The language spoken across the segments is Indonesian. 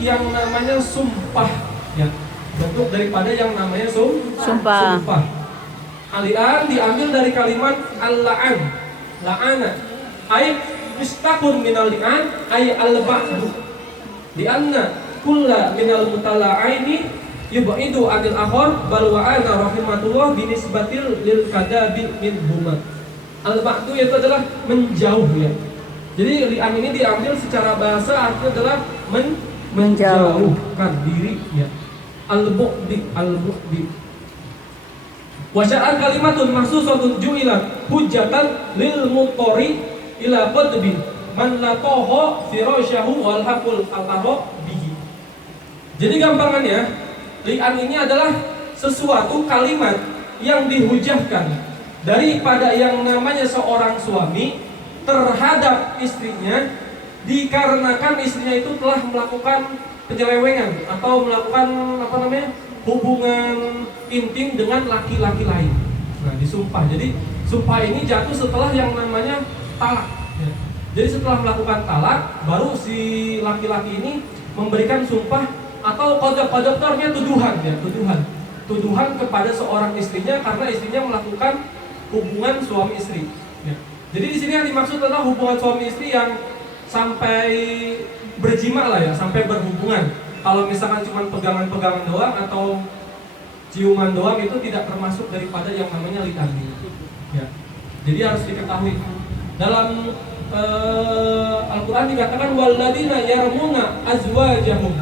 yang namanya sumpah, ya. Bentuk daripada yang namanya Sumpah. Al-li'an diambil dari kalimat al-la'an, la'ana. Ay mustaqun minal li'an ay al-ba'du. Li'anna kulla minal mutala'aini yub'idu 'anil akhar bal wa'ana rahimatullah binisbatil lil kadabi min huma. Al-ba'du itu adalah menjauh, ya. Jadi li'an ini diambil secara bahasa artinya adalah menjauhkan diri, ya. Al-bu'di. Wa syar'an kalimatun mahsusatun ju'ilat hujjatan lil muttari ila qadbi man laqaha firasyahu wal haqul al-arab bihi. Jadi gampangannya, li'an ini adalah sesuatu kalimat yang dihujahkan daripada yang namanya seorang suami terhadap istrinya dikarenakan istrinya itu telah melakukan penyelewengan atau melakukan hubungan intim dengan laki-laki lain. Nah, disumpah. Jadi sumpah ini jatuh setelah yang namanya talak, ya. Jadi setelah melakukan talak, baru si laki-laki ini memberikan sumpah atau qadzaf artinya tuduhan, ya, tuduhan kepada seorang istrinya karena istrinya melakukan hubungan suami istri, ya. Jadi di sini yang dimaksud adalah hubungan suami istri yang sampai berjima lah, ya, sampai berhubungan. Kalau misalkan cuma pegangan-pegangan doang atau ciuman doang itu tidak termasuk daripada yang namanya li'an, ya. Jadi harus diketahui dalam Al-Quran dikatakan walladzina yarmuna azwajahum,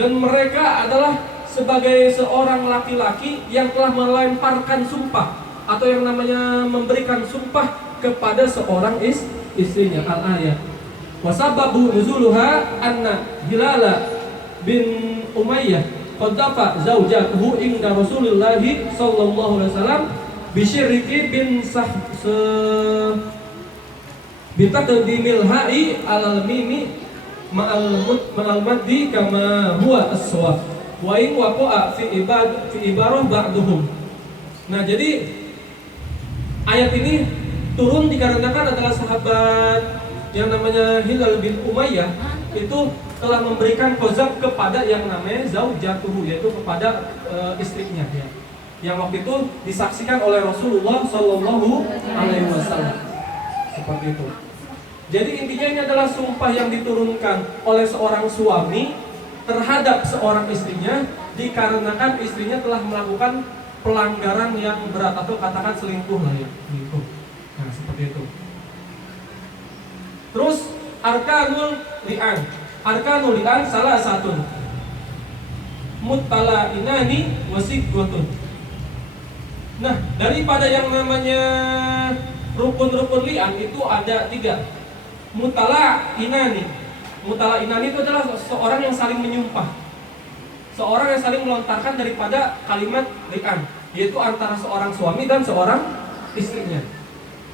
dan mereka adalah sebagai seorang laki-laki yang telah melemparkan sumpah atau yang namanya memberikan sumpah kepada seorang istrinya. Al-ayat. Wasababu nuzuluha anna Hilal bin Umayyah qaddafa zaujatuhu inda Rasulullah sallallahu alaihi wasallam bisyiriki bin bitaqdimil ha'i alal mimi ma'al maddi kama huwa as-shawab wa in waqa'a fi ibarah ba'duhum. Nah, jadi ayat ini turun dikarenakan adalah sahabat yang namanya Hilal bin Umayyah itu telah memberikan qadzaf kepada yang namanya zaujatuhu, yaitu kepada istrinya, ya. Yang waktu itu disaksikan oleh Rasulullah Sallallahu Alaihi Wasallam. Seperti itu. Jadi intinya ini adalah sumpah yang diturunkan oleh seorang suami terhadap seorang istrinya dikarenakan istrinya telah melakukan pelanggaran yang berat atau katakan selingkuh lah, ya, selingkuh. Nah, seperti itu. Terus arkanul li'an. Arkanul li'an salah satu mutala'inani wasigotun. Nah, daripada yang namanya rukun-rukun li'an itu ada 3. Mutala'inani. Mutala'inani itu adalah seorang yang saling menyumpah, seorang yang saling melontarkan daripada kalimat li'an, yaitu antara seorang suami dan seorang istrinya.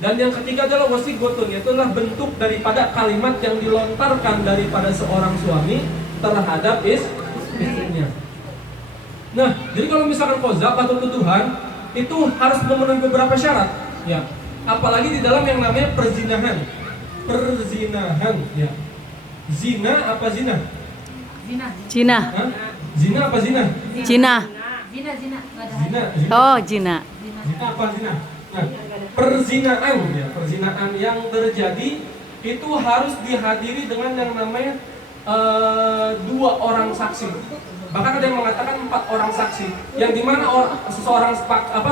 Dan yang ketiga adalah wasigotun, yaitu adalah bentuk daripada kalimat yang dilontarkan daripada seorang suami terhadap istrinya. Nah, jadi kalau misalkan qadzaf atau tuduhan itu harus memenuhi beberapa syarat, ya. Apalagi di dalam yang namanya perzinahan, ya. Zina apa zina? Zina. Hah? Zina apa zina? Zina. Zina. Oh, zina. Zina apa zina? Nah, perzinaan, ya, perzinaan yang terjadi itu harus dihadiri dengan yang namanya 2 orang saksi. Bahkan ada yang mengatakan 4 orang saksi, yang dimana seseorang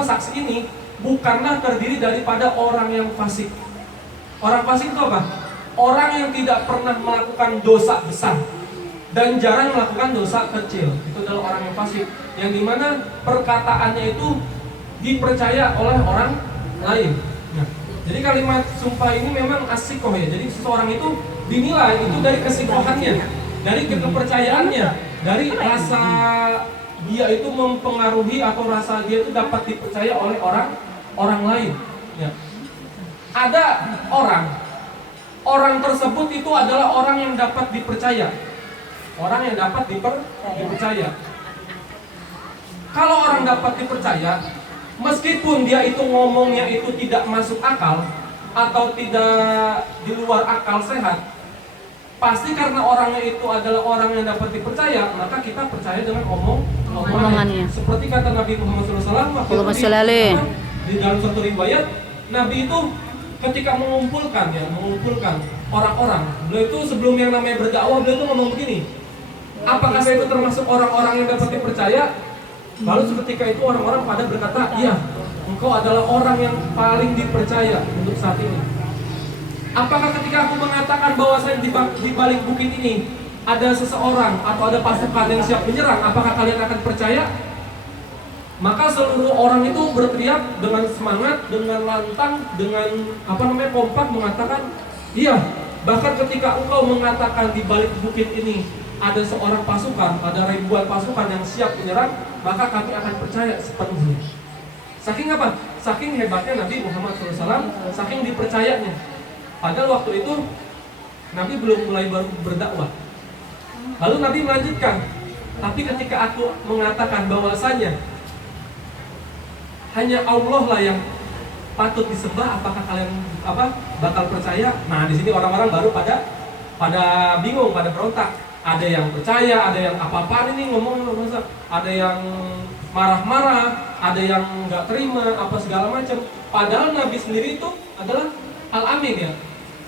saksi ini bukanlah terdiri daripada orang yang fasik. Orang fasik itu apa? Orang yang tidak pernah melakukan dosa besar dan jarang melakukan dosa kecil. Itu adalah orang yang fasik, yang dimana perkataannya itu dipercaya oleh orang lain. Nah, jadi kalimat sumpah ini memang asikoh, ya. Jadi seseorang itu dinilai itu dari kesikohannya, dari kepercayaannya, dari rasa dia itu mempengaruhi atau rasa dia itu dapat dipercaya oleh orang lain, ya. Ada orang tersebut itu adalah orang yang dapat dipercaya, orang yang dapat dipercaya. Kalau orang dapat dipercaya, meskipun dia itu ngomongnya itu tidak masuk akal atau tidak di luar akal sehat, pasti karena orangnya itu adalah orang yang dapat dipercaya, maka kita percaya dengan omongannya. Seperti kata Nabi Muhammad SAW waktu di dalam satu riwayat, Nabi itu ketika mengumpulkan orang-orang, beliau itu sebelum yang namanya berdakwah, beliau itu ngomong begini, apakah saya itu termasuk orang-orang yang dapat dipercaya? Lalu seketika itu orang-orang pada berkata, iya, engkau adalah orang yang paling dipercaya untuk saat ini. Apakah ketika aku mengatakan bahwa saya di balik bukit ini ada seseorang atau ada pasukan yang siap menyerang, apakah kalian akan percaya? Maka seluruh orang itu berteriak dengan semangat, dengan lantang, dengan kompak mengatakan, iya. Bahkan ketika engkau mengatakan di balik bukit ini ada seorang pasukan, ada ribuan pasukan yang siap menyerang, maka kami akan percaya sepenuhnya. Saking apa? Saking hebatnya Nabi Muhammad SAW, saking dipercayanya. Padahal waktu itu Nabi belum mulai berdakwah. Lalu Nabi melanjutkan, tapi ketika aku mengatakan bahwasanya hanya Allah lah yang patut disembah, apakah kalian bakal percaya? Nah, di sini orang-orang baru pada bingung, pada berontak. Ada yang percaya, ada yang apa-apaan ini ngomong, ada yang marah-marah, ada yang nggak terima, apa segala macam. Padahal Nabi sendiri itu adalah Al-Amin ya,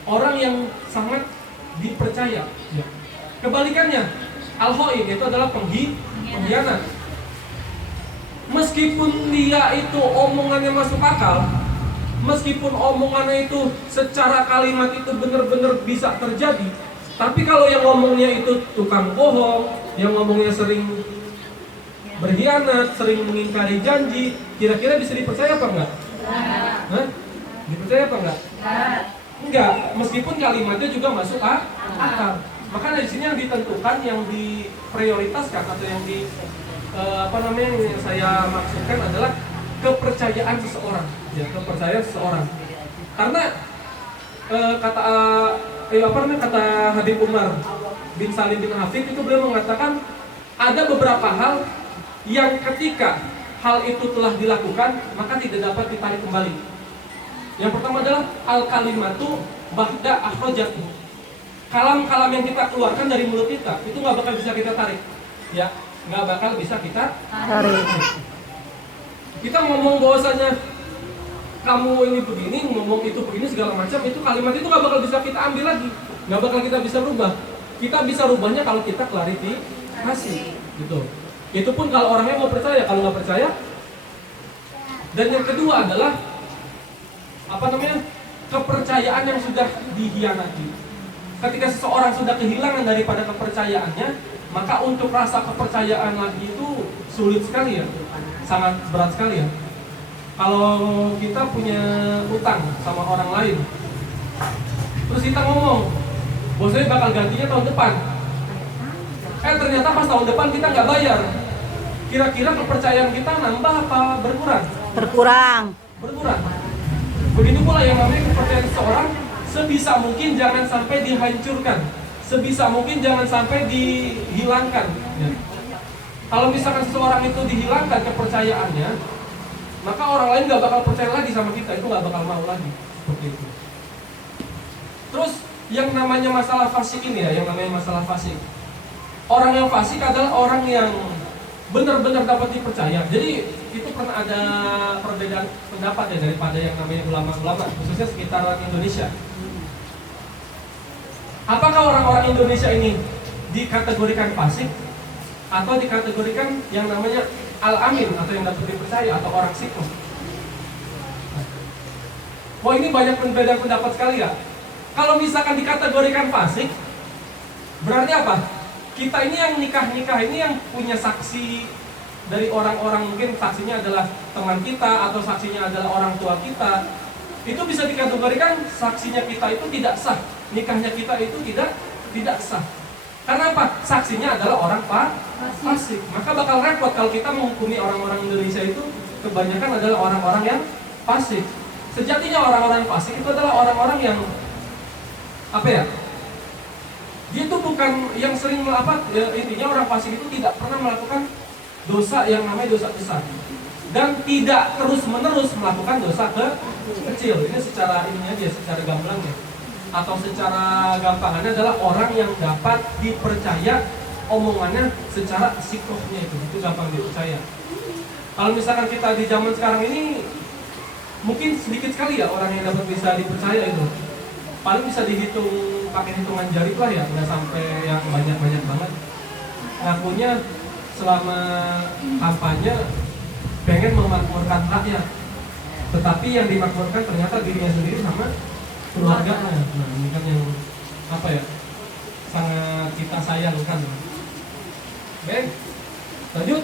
orang yang sangat dipercaya. Ya. Kebalikannya, Al-Hoin itu adalah pengkhianat. Meskipun dia itu omongannya masuk akal, meskipun omongannya itu secara kalimat itu benar-benar bisa terjadi, tapi kalau yang ngomongnya itu tukang bohong, yang ngomongnya sering berkhianat, sering mengingkari janji, kira-kira bisa dipercaya apa enggak? Hah? Dipercaya apa enggak? Enggak, meskipun kalimatnya juga masuk akal. Maka di sini yang ditentukan, yang diprioritaskan atau yang yang saya maksudkan adalah kepercayaan seseorang, ya, kepercayaan seseorang. Karena kata Habib Umar bin Salim bin Hafid itu, beliau mengatakan ada beberapa hal yang ketika hal itu telah dilakukan maka tidak dapat ditarik kembali. Yang pertama adalah al-kalimatu ba'da akhrajatu. Kalam-kalam yang kita keluarkan dari mulut kita itu nggak bakal bisa kita tarik, ya, nggak bakal bisa kita tarik. Kita ngomong bahwasanya kamu ini begini, ngomong itu begini segala macam, itu kalimat itu nggak bakal bisa kita ambil lagi, nggak bakal kita bisa rubah. Kita bisa rubahnya kalau kita klarifikasi, gitu. Itu pun kalau orangnya mau percaya, kalau nggak percaya. Dan yang kedua adalah kepercayaan yang sudah dihianati. Ketika seseorang sudah kehilangan daripada kepercayaannya, maka untuk rasa kepercayaan lagi itu sulit sekali ya, sangat berat sekali ya. Kalau kita punya utang sama orang lain, terus kita ngomong, bosnya bakal gantinya tahun depan, ternyata pas tahun depan kita nggak bayar, kira-kira kepercayaan kita nambah apa berkurang? Berkurang. Begitu pula yang namanya kepercayaan seseorang, sebisa mungkin jangan sampai dihancurkan, sebisa mungkin jangan sampai dihilangkan. Ya. Kalau misalkan seseorang itu dihilangkan kepercayaannya, maka orang lain nggak bakal percaya lagi sama kita, itu nggak bakal mau lagi, seperti itu. Terus yang namanya masalah fasik ini ya, yang namanya masalah fasik. Orang yang fasik adalah orang yang benar-benar dapat dipercaya. Jadi itu pernah ada perbedaan pendapat ya daripada yang namanya ulama-ulama, khususnya sekitaran Indonesia. Apakah orang-orang Indonesia ini dikategorikan fasik atau dikategorikan yang namanya al-amin atau yang dapat dipercaya atau orang sikoh? Wah, ini banyak perbedaan pendapat sekali ya. Kalau misalkan dikategorikan fasik, berarti apa? Kita ini yang nikah ini yang punya saksi dari orang-orang, mungkin saksinya adalah teman kita atau saksinya adalah orang tua kita, itu bisa dikategorikan saksinya kita itu tidak sah, nikahnya kita itu tidak sah. Karena apa? Saksinya adalah orang fasik. Maka bakal repot kalau kita menghukumi orang-orang Indonesia itu kebanyakan adalah orang-orang yang fasik. Sejatinya orang-orang fasik itu adalah orang-orang yang dia itu bukan yang sering intinya orang fasik itu tidak pernah melakukan dosa yang namanya dosa besar dan tidak terus-menerus melakukan dosa kecil. Ini secara ininya aja, secara gamblangnya. atau secara gampangannya adalah orang yang dapat dipercaya omongannya secara psikohnya itu gampang dipercaya. Kalau misalkan kita di zaman sekarang ini mungkin sedikit sekali ya orang yang dapat bisa dipercaya itu. Paling bisa dihitung pakai hitungan jari lah ya, nggak sampai yang banyak-banyak banget. Ngakunya selama kampanye pengen memakmurkan rakyat, tetapi yang dimakmurkan ternyata dirinya sendiri sama keluarganya. Nah ini kan yang apa ya, sangat kita sayangkan. Baik, lanjut.